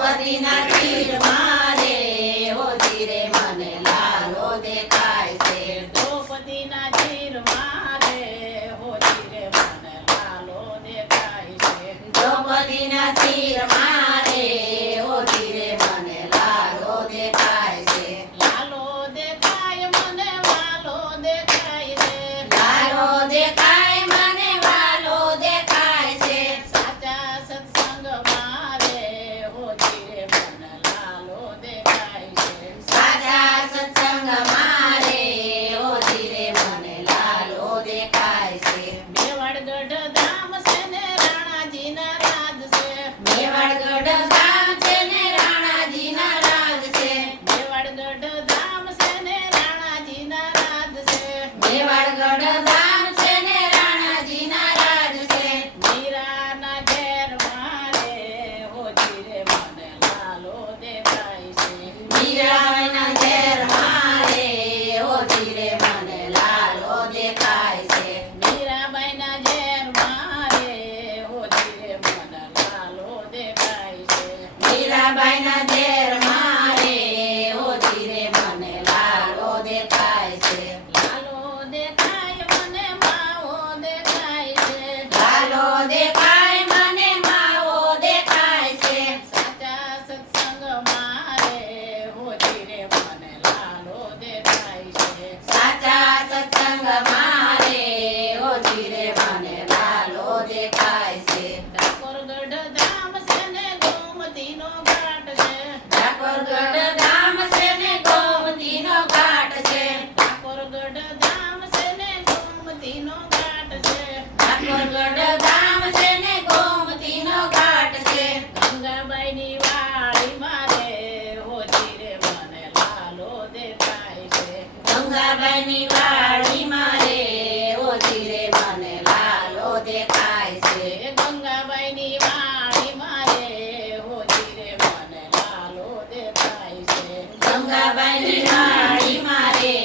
દ્રૌપદીના ચીરમાં રે હો ધીરે મને લાલો દેખાય છે. દ્રૌપદીના ચીરમાં રે હો ધીરે મને લાલો દેખાય છે. દ્રૌપદીના ચીરમાં રે હો ધીરે મને લાલો દેખાય છે. લાલો દેખાય મને વાલો દેખાય છે. લાલો દેખાય મને વાલો દેખાય છે. સાચા સત્સંગમાં રે હો ધીરે મને લાલો દેખાય છે. સાચા સત્સંગમાં રે હો ધીરે મને લાલો દેખાય છે. મેવાડગઢ ધામ છે ને રાણાજીના રાજ છે. મેવાડગઢ ધામ છે ને રાણાજીના રાજ છે. મેવાડગઢ ધામ છે ને રાણાજીના રાજ છે. મેવાડગઢ ધામ છે ને રાણાજીના રાજ છે. મીરાના ઘેરમાં રે હો ધીરે મને લાલો દેખાય છે. મીરાબાઈના ઘેરમાં રે હો ધીરે મને લાલો દેખાય છે. મીરાબાઈના ઘેરમાં રે હો ધીરે મને લાલો દેખાય છે. મીરાબાઈના ઘેરમાં રે હો ધીરે મને લાલો દેખાય છે. લાલો દેખાય મને માવો દેખાય છે. લાલો દેખાય મને માવો દેખાય છે. સાચા સત્સંગમાં રે હો ધીરે મને લાલો દેખાય છે. સાચા સત્સંગમાં રે હો ધીરે મને લાલો દેખાય છે. ડાકોરગઢ ધામ છે ને ગોમતીનો ઘાટ છે. ડાકોરગઢ ધામ છે ને ગોમતીનો ઘાટ છે. ડાકોરગઢ ધામ છે ને ગોમતીનો ઘાટ છે. ડાકોરગઢ ધામ છે ને ગોમતીનો ઘાટ છે. ગંગાબાઈની વાડીમાં રે હો ધીરે મને લાલો દેખાય છે. ગંગાબાઈની વાડીમાં રે હો ધીરે મને લાલો દેખાય છે. એ ગંગાબાઈની વાડીમાં રે હો ધીરે મને લાલો દેખાય છે. ગંગાબાઈની વાડીમાં રે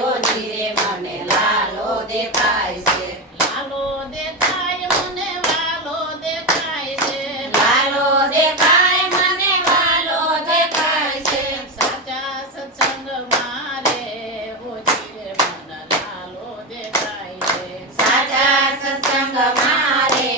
હો ધીરે મને લાલો દેખાય છે. લાલો દેખાય મને વાલો દેખાય છે. લાલો દેખાય મને વાલો દેખાય છે. સાચા સત્સંગમાં રે હો ધીરે મને લાલો દેખાય છે. સાચા સત્સંગમાં રે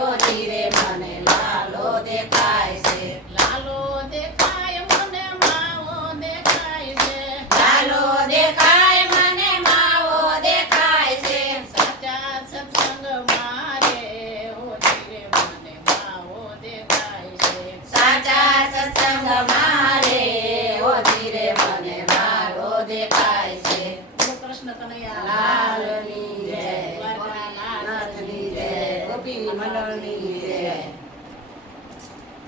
હો ધીરે મને લાલો દેખાય છે. લાલો દેખાય મને માવો દેખાય છે. લાલો દેખાય મને માવો દેખાય છે. સાચા સત્સંગમાં રે હો ધીરે મને માવો દેખાય છે. સાચા સત્સંગમાં રે હો ધીરે મને માવો દેખાય છે. બોલો કૃષ્ણ કનૈયા લાલની જય, દ્વારકાનાથની નાથની જય, ગોપી મંડળની જય.